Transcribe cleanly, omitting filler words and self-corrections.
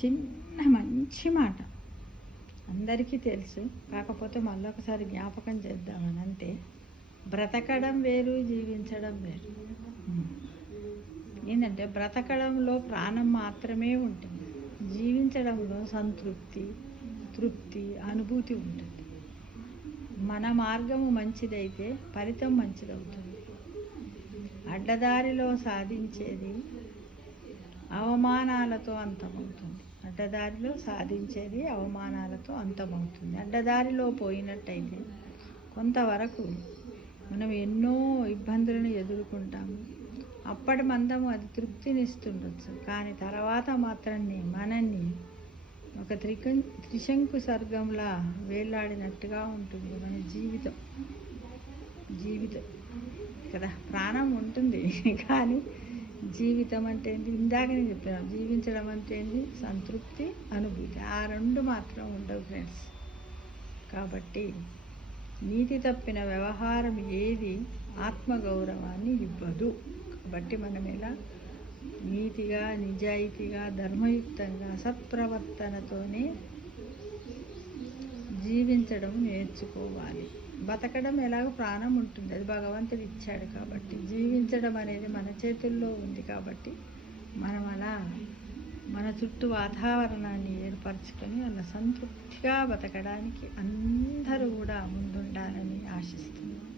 చిన్న మంచి మాట అందరికీ తెలుసు, కాకపోతే మళ్ళొకసారి జ్ఞాపకం చేద్దామని అంతే. బ్రతకడం వేరు, జీవించడం వేరు. ఏంటంటే బ్రతకడంలో ప్రాణం మాత్రమే ఉంటుంది, జీవించడంలో సంతృప్తి, తృప్తి, అనుభూతి ఉంటుంది. మన మార్గము మంచిదైతే ఫలితం మంచిదవుతుంది. అడ్డదారిలో సాధించేది అవమానాలతో అంతమవుతుంది. అడ్డదారిలో సాధించేది అవమానాలతో అంతమవుతుంది. అడ్డదారిలో పోయినట్టయితే కొంతవరకు మనం ఎన్నో ఇబ్బందులను ఎదుర్కొంటాము. అప్పటి మందము అది తృప్తినిస్తుండొచ్చు, కానీ తర్వాత మాత్రాన్ని మనల్ని ఒక త్రిశంకు స్వర్గంలా వేలాడినట్టుగా ఉంటుంది మన జీవితం కదా. ప్రాణం ఉంటుంది కానీ జీవితం అంటే ఏంటి, ఇందాక నేను చెప్పాను. జీవించడం అంటే ఏంటి, సంతృప్తి, అనుభూతి. ఆ రెండు మాత్రం ఉండవు ఫ్రెండ్స్. కాబట్టి నీతి తప్పిన వ్యవహారం ఏది ఆత్మగౌరవాన్ని ఇవ్వదు. కాబట్టి మనం ఎలా నీతిగా, నిజాయితీగా, ధర్మయుక్తంగా, సత్ప్రవర్తనతోనే జీవించడం నేర్చుకోవాలి. బతకడం ఎలాగో ప్రాణం ఉంటుంది, అది భగవంతుడు ఇచ్చాడు. కాబట్టి జీవించడం అనేది మన చేతుల్లో ఉంది. కాబట్టి మనం అలా మన చుట్టూ వాతావరణాన్ని ఏర్పరచుకొని అలా సంతృప్తిగా బతకడానికి అందరూ కూడా ముందుండాలని ఆశిస్తున్నాం.